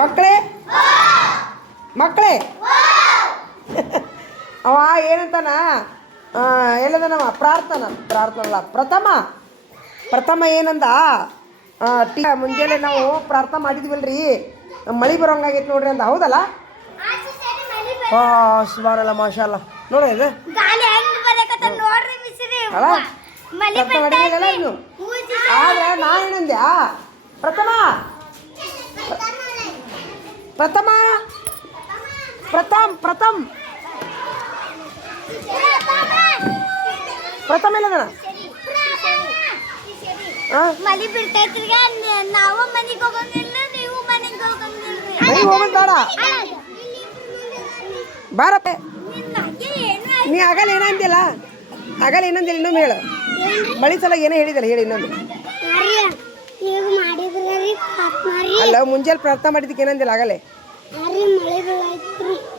ಮಕ್ಕಳೇ ಮಕ್ಕಳೇ ಅವ ಏನಂತಾನ ಎಲ್ಲದನವ ಪ್ರಾರ್ಥನಲ್ಲ ಪ್ರಥಮ ಏನಂದ ಮುಂಜಾನೆ ನಾವು ಪ್ರಾರ್ಥನೆ ಮಾಡಿದ್ವಲ್ರಿ ಮಳೆ ಬರೋಂಗಾಗೈತೆ ನೋಡ್ರಿ ಅಂದ ಹೌದಲ್ಲ ಸುಬಾನಲ್ಲ ಮಾಷಾಲ್ಲ ನೋಡಿ ಇದು ಅಲ್ಲ ಪ್ರಾರ್ಥನೆ ಮಾಡಿದ್ವಲ್ಲ ಇನ್ನು ಆದ್ರೆ ನಾ ಏನಂದೆ ಪ್ರಥಮ ಎಲ್ಲದನ ಮಳಿ ಬಿಡ್ತೈತ್ರಿ ನಾವು ಮನೆಗೆ ಹೋಗಂಗಿಲ್ಲ ನೀವು ಮನೆಗೆ ಹೋಗಂಗಿಲ್ರಿ ಹೋಗೋದು ಬೇಡ ಬಾರಪ್ಪ ನೀ ಆಗಲ್ಲ ಏನಂದಿಲ್ಲ ಇನ್ನೊಮ್ಮೆ ಹೇಳು ಮಳಿ ಸಲ ಏನೋ ಹೇಳಿದಲ್ಲ ಹೇಳಿ ಇನ್ನೊಮ್ಮೆ ಅಲ್ಲ ಮುಂಜಾನೆ ಪ್ರಾರ್ಥನೆ ಮಾಡಿದ್ದಕ್ಕೆ ಏನಂದಿಲ್ಲ ಆಗಲೇ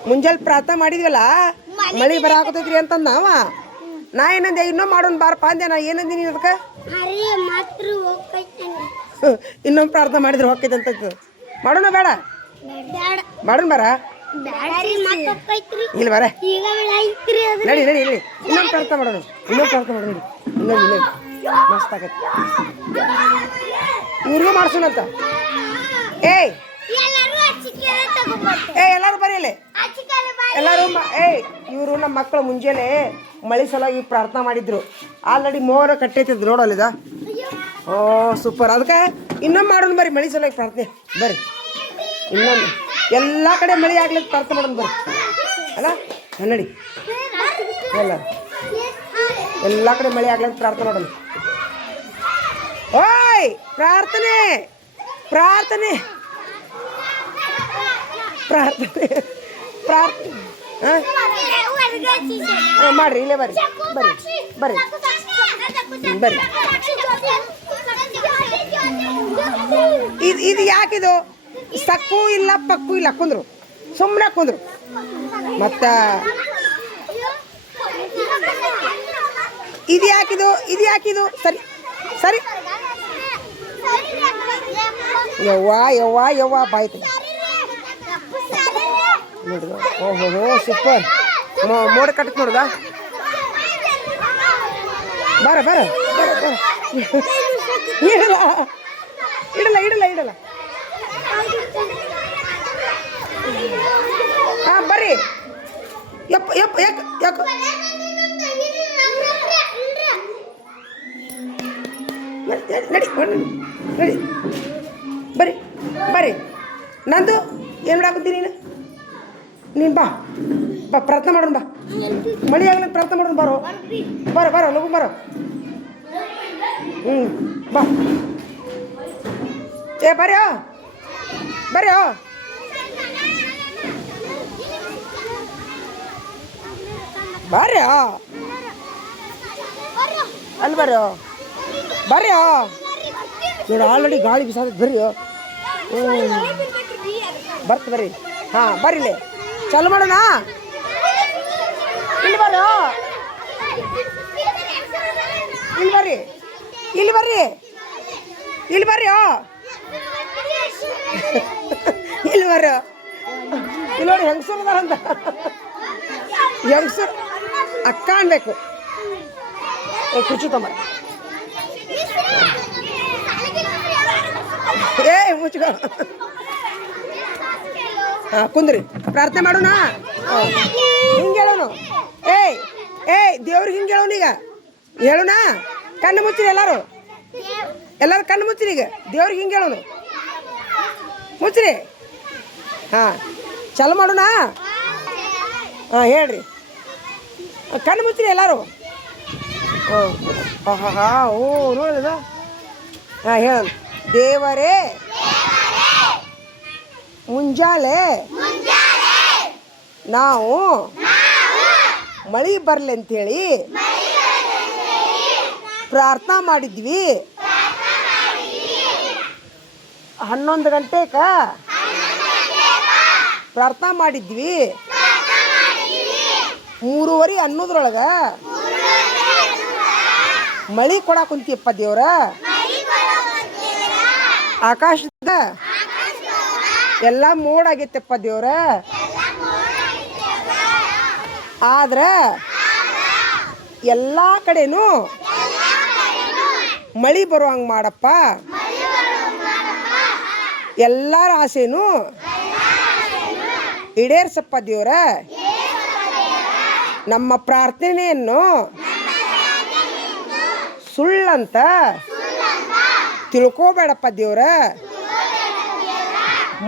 ಮುಂಜಾನೆ ಪ್ರಾರ್ಥನೆ ಮಾಡಿದ್ವಲ್ಲ ಮಳಿ ಬರಾಕತೈತ್ರಿ ಅಂತಂದ ನಾವ ನಾ ಏನಂದೆ ಇನ್ನೊಮ್ಮೆ ಮಾಡೋಣ ಬಾರಪ್ಪ ಅಂದೆ ನಾ ಏನಂದಿನಿ ಅದಕ್ಕೆ ಇನ್ನೊಮ್ಮೆ ಪ್ರಾರ್ಥನೆ ಮಾಡಿದ್ರೆ ಹೋಗ್ತೈತೆ ಅಂತ ಮಾಡೋಣ ಬೇಡ ಮಾಡೋಣ ಬಾರ ಇಲ್ಲ ಬರ ನಡಿ ಇನ್ನೊಂದು ಪ್ರಾರ್ಥನೆ ಮಾಡೋಣ ನಡಿ ಇನ್ನೊಂದು ಮಸ್ತ್ ಆಗತ್ತೆ ಇವ್ರಿಗೂ ಮಾಡ್ಸೋಣಂತ ಏಯ್ ಎಲ್ಲರೂ ಬರೀಲಿ ಎಲ್ಲರೂ ಇವರು ನಮ್ಮ ಮಕ್ಕಳು ಮುಂಜಾನೆ ಮಳೆ ಸಲಾಗಿ ಪ್ರಾರ್ಥನೆ ಮಾಡಿದ್ರು ಆಲ್ರೆಡಿ ಮೋರ ಕಟ್ಟೈತಿದ್ರು ನೋಡೋಲ್ಲಿದ ಓ ಸೂಪರ್ ಅದಕ್ಕೆ ಇನ್ನೊಮ್ಮೆ ಮಾಡೋಣ ಬರ್ರಿ ಮಳೆ ಸಲಾಗಿ ಪ್ರಾರ್ಥನೆ ಬರ್ರಿ ಇನ್ನೊಂದು ಎಲ್ಲ ಕಡೆ ಮಳೆ ಆಗ್ಲಿಕ್ಕೆ ಪ್ರಾರ್ಥನೆ ಮಾಡೋಣ ಬರ್ರಿ ಅಲ್ಲ ನಡಿ ಎಲ್ಲ ಕಡೆ ಮಳೆ ಆಗ್ಲಿಕ್ಕೆ ಪ್ರಾರ್ಥನೆ ಮಾಡೋಣ ಓಯ್ ಪ್ರಾರ್ಥನೆ ಮಾಡ್ರಿ ಇಲ್ಲೇ ಬರ್ರಿ ಇದು ಯಾಕಿದು ಸಕ್ಕು ಇಲ್ಲ ಪಕ್ಕು ಇಲ್ಲ ಕುಂದ್ರು ಸುಮ್ಮನೆ ಕುಂದ್ರು ಮತ್ತ ಇದು ಯಾಕಿದು ಸರಿ ಯವ್ವ ಬಾಯ್ತು ನೋಡುದು ಓಹೋ ಸೂಪರ್ ಮೋಡ ಕಟ್ಟಕ್ ನೋಡುದ ಬರ ಇಡಲ್ಲ ಹಾ ಬರ್ರಿ ಯಾಕ ನಡಿ ಬರ್ರಿ ನಂದು ಏನು ಮಾಡಾಕತ್ತೀನಿ ನೀನು ಬಾ ಪ್ರಾರ್ಥನೆ ಮಾಡೋಣ ಬಾ ಮಳೆ ಆಗ್ಲಿಕ್ಕೆ ಪ್ರಾರ್ಥನೆ ಮಾಡೋಣ ಬರೋ ಲಗು ಬರೋ ಬಾ ಬರ್ಯೋ ಅಲ್ಲಿ ಬರ್ಯೋ ನೋಡಿ ಆಲ್ರೆಡಿ ಗಾಳಿ ಬಿಸಾದ ಬರ್ರಿಯೋ ಬರ್ರಿ ಹಾಂ ಬರ್ರಿಲಿ ಚಾಲು ಮಾಡೋಣ ಇಲ್ಲಿ ಬರ್ರಿ ಇಲ್ಲಿ ನೋಡಿ ಹೆಂಗಸರು ಅದಾರಂತ ಹೆಂಗಸರು ಅಕ್ಕ ಅನ್ಬೇಕು ಕುರ್ಚಿ ತೊಂಬ ಮುಚ್ಕೋ ಹಾಂ ಕುಂದ್ರಿ ಪ್ರಾರ್ಥನೆ ಮಾಡೋಣ ಹಿಂಗೆ ಹೇಳೋನು ದೇವ್ರಿಗೆ ಹಿಂಗೆ ಹೇಳೋನು ಈಗ ಹೇಳೋಣ ಕಣ್ಣು ಮುಚ್ಚಿರಿ ಎಲ್ಲರೂ ಕಣ್ಣು ಮುಚ್ಚಿರಿ ಈಗ ದೇವ್ರಿಗೆ ಹಿಂಗೆ ಹೇಳೋನು ಮುಚ್ಚಿರಿ ಹಾಂ ಚಾಲು ಮಾಡೋಣ ಹಾಂ ಹೇಳ್ರಿ ಕಣ್ಣು ಮುಚ್ಚಿರಿ ಎಲ್ಲರೂ ಓ ನೋಡಿದ ಹಾಂ ಹೇಳೋಣ ದೇವರೇ ಮುಂಜಾನೆ ನಾವು ಮಳೆ ಬರಲಿ ಅಂತೇಳಿ ಪ್ರಾರ್ಥನಾ ಮಾಡಿದ್ವಿ 11 ಗಂಟೆಗೆ ಪ್ರಾರ್ಥನಾ ಮಾಡಿದ್ವಿ 3:30 ಅನ್ನೋದ್ರೊಳಗೆ ಮಳೆ ಕೊಡಾಕ ಕುಂತಿಯಪ್ಪ ದೇವ್ರ ಆಕಾಶದ ಎಲ್ಲ ಮೋಡ ಆಗೈತಪ್ಪ ದೇವ್ರ. ಆದ್ರೆ ಎಲ್ಲ ಕಡೆನೂ ಮಳಿ ಬರುವಂಗೆ ಮಾಡಪ್ಪ. ಎಲ್ಲರ ಆಸೆನೂ ಈಡೇರ್ಸಪ್ಪ ದೇವ್ರ. ನಮ್ಮ ಪ್ರಾರ್ಥನೆಯನ್ನು ಸುಳ್ಳಂತ ತಿಳ್ಕೋಬೇಡಪ್ಪ ದೇವ್ರ.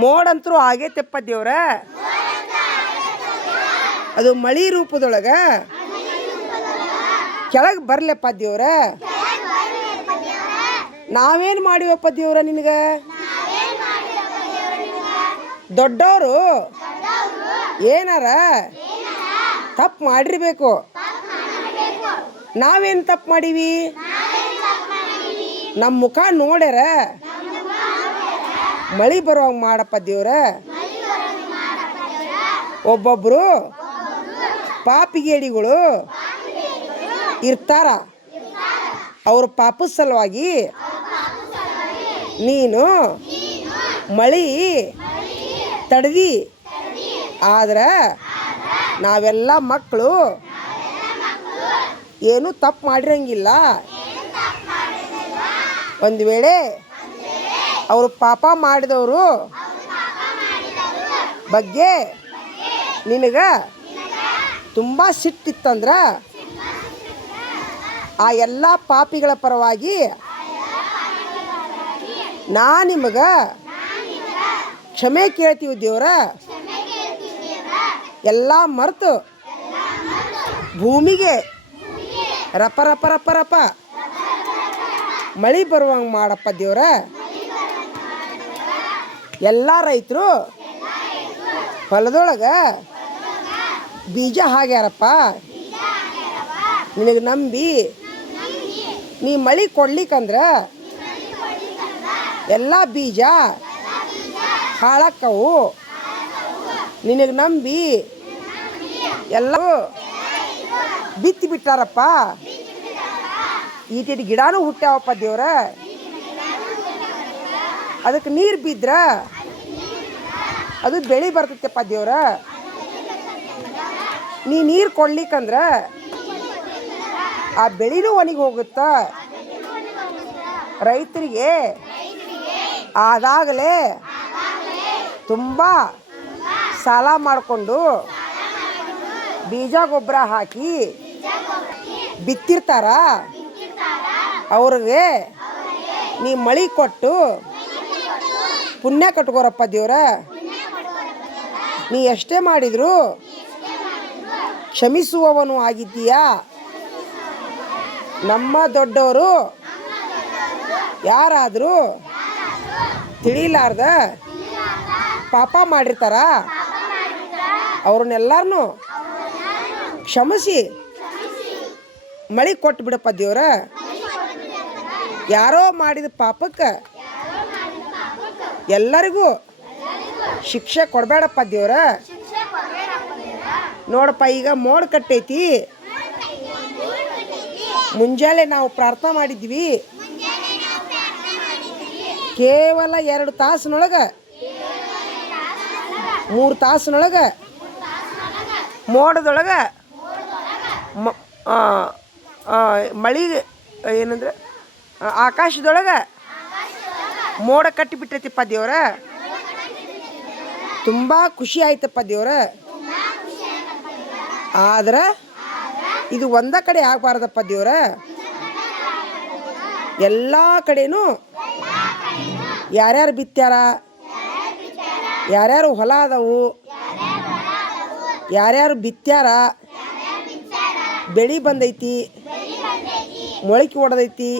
ಮೋಡಂತರೂ ಆಗೈತಪ್ಪ ದೇವ್ರ. ಅದು ಮಳಿ ರೂಪದೊಳಗ ಕೆಳಗೆ ಬರ್ಲಪ್ಪ ದೇವ್ರ. ನಾವೇನು ಮಾಡಿವಪ್ಪ ದೇವ್ರ ನಿನಗ? ದೊಡ್ಡವರು ಏನಾರ ತಪ್ಪು ಮಾಡಿರ್ಬೇಕು. ನಾವೇನು ತಪ್ಪು ಮಾಡೀವಿ? ನಮ್ಮ ಮುಖ ನೋಡ್ಯಾರ ಮಳಿ ಬರೋಂಗೆ ಮಾಡಪ್ಪ ದೇವ್ರ. ಒಬ್ಬೊಬ್ರು ಪಾಪಿಗೇಡಿಗಳು ಇರ್ತಾರ. ಅವ್ರ ಪಾಪದ ಸಲುವಾಗಿ ನೀನು ಮಳಿ ತಡೆದಿ. ಆದ್ರೆ ನಾವೆಲ್ಲ ಮಕ್ಕಳು ಏನು ತಪ್ಪು ಮಾಡಿರಂಗಿಲ್ಲ. ಒಂದು ವೇಳೆ ಅವರು ಪಾಪ ಮಾಡಿದವರು ಬಗ್ಗೆ ನಿನಗ ತುಂಬ ಸಿಟ್ಟಿತ್ತಂದ್ರೆ ಆ ಎಲ್ಲ ಪಾಪಿಗಳ ಪರವಾಗಿ ನಾ ನಿಮಗೆ ಕ್ಷಮೆ ಕೇಳ್ತೀವಿ ದೇವ್ರ. ಎಲ್ಲ ಮರೆತು ಭೂಮಿಗೆ ರಪ ರಪ ರಪ ರಪ ಮಳಿ ಬರುವಂಗೆ ಮಾಡಪ್ಪ ದೇವ್ರ. ಎಲ್ಲ ರೈತರು ಹೊಲದೊಳಗೆ ಬೀಜ ಹಾಕ್ಯಾರಪ್ಪ. ನಿನಗೆ ನಂಬಿ ನೀ ಮಳಿ ಕೊಡ್ಲಿಕ್ಕಂದ್ರೆ ಎಲ್ಲ ಬೀಜ ಹಾಳಕ್ಕವು. ನಿನಗೆ ನಂಬಿ ಎಲ್ಲ ಬಿತ್ತಿ ಬಿಟ್ಟಾರಪ್ಪ. ಈಟಿಟ್ಟು ಗಿಡನೂ ಹುಟ್ಟ್ಯಾವಪ್ಪ ದೇವ್ರ. ಅದಕ್ಕೆ ನೀರು ಬಿದ್ರ ಅದು ಬೆಳೆ ಬರ್ತೈತಪ್ಪ ದೇವ್ರ. ನೀ ನೀರು ಕೊಡ್ಲಿಕ್ಕಂದ್ರೆ ಆ ಬೆಳೆನೂ ಒಣಗಿ ಹೋಗುತ್ತ. ರೈತರಿಗೆ ಆದಾಗಲೇ ತುಂಬ ಸಾಲ ಮಾಡಿಕೊಂಡು ಬೀಜ ಗೊಬ್ಬರ ಹಾಕಿ ಬಿತ್ತಿರ್ತಾರ. ಅವ್ರಿಗೆ ನೀ ಮಳಿ ಕೊಟ್ಟು ಪುಣ್ಯ ಕಟ್ಕೋರಪ್ಪ ದೇವ್ರ. ನೀ ಎಷ್ಟೇ ಮಾಡಿದ್ರು ಕ್ಷಮಿಸುವವನು ಆಗಿದ್ದೀಯಾ. ನಮ್ಮ ದೊಡ್ಡವರು ಯಾರಾದರೂ ತಿಳಿಲಾರ್ದ ಪಾಪ ಮಾಡಿರ್ತಾರ. ಅವ್ರನ್ನೆಲ್ಲರನ್ನೂ ಕ್ಷಮಿಸಿ ಮಳಿ ಕೊಟ್ಟು ಬಿಡಪ್ಪ ದೇವ್ರ. ಯಾರೋ ಮಾಡಿದ ಪಾಪಕ್ಕೆ ಎಲ್ಲರಿಗೂ ಶಿಕ್ಷೆ ಕೊಡಬೇಡಪ್ಪ ದೇವ್ರ. ನೋಡಪ್ಪ, ಈಗ ಮೋಡ ಕಟ್ಟೈತಿ. ಮುಂಜಾನೆ ನಾವು ಪ್ರಾರ್ಥನೆ ಮಾಡಿದ್ವಿ. ಕೇವಲ 2 ತಾಸಿನೊಳಗೆ 3 ತಾಸಿನೊಳಗೆ ಮೋಡದೊಳಗೆ ಮಳಿ ಏನಂದ್ರೆ ಆಕಾಶದೊಳಗೆ ಮೋಡ ಕಟ್ಟಿಬಿಟ್ಟೈತಿಪ್ಪ ದೇವ್ರ. ತುಂಬ ಖುಷಿ ಆಯ್ತಪ್ಪ ದೇವ್ರ. ಆದ್ರೆ ಇದು ಒಂದ ಕಡೆ ಆಗಬಾರ್ದಪ್ಪ ದೇವ್ರ. ಎಲ್ಲ ಕಡೆನೂ ಯಾರ್ಯಾರು ಬಿತ್ಯಾರ, ಯಾರ್ಯಾರು ಹೊಲ ಅದಾವು, ಯಾರ್ಯಾರು ಬಿತ್ಯಾರ, ಬೆಳೆ ಬಂದೈತಿ, ಮೊಳಕೆ ಹೊಡೆದೈತಿ,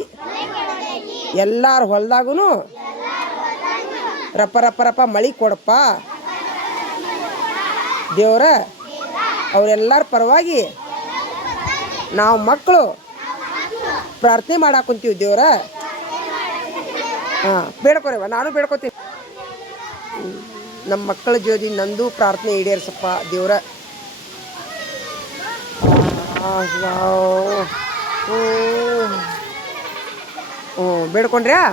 ಎಲ್ಲಾರ ಹೊಲದಾಗೂ ರಪ ರಪ ರಪ ಮಳಿ ಕೊಡಪ್ಪ ದೇವ್ರ. ಅವರೆಲ್ಲರ ಪರವಾಗಿ ನಾವು ಮಕ್ಕಳು ಪ್ರಾರ್ಥನೆ ಮಾಡಾಕೊಂತೀವಿ ದೇವ್ರ. ಬೇಡ್ಕೊರೇವ, ನಾನು ಬೇಡ್ಕೊತೀನಿ. ನಮ್ಮ ಮಕ್ಕಳ ಜೋಡಿ ನಂದು ಪ್ರಾರ್ಥನೆ ಈಡೇರಿಸಪ್ಪ ದೇವ್ರ. ಬೇಡ್ಕೊಂಡ್ರ್ಯಾ?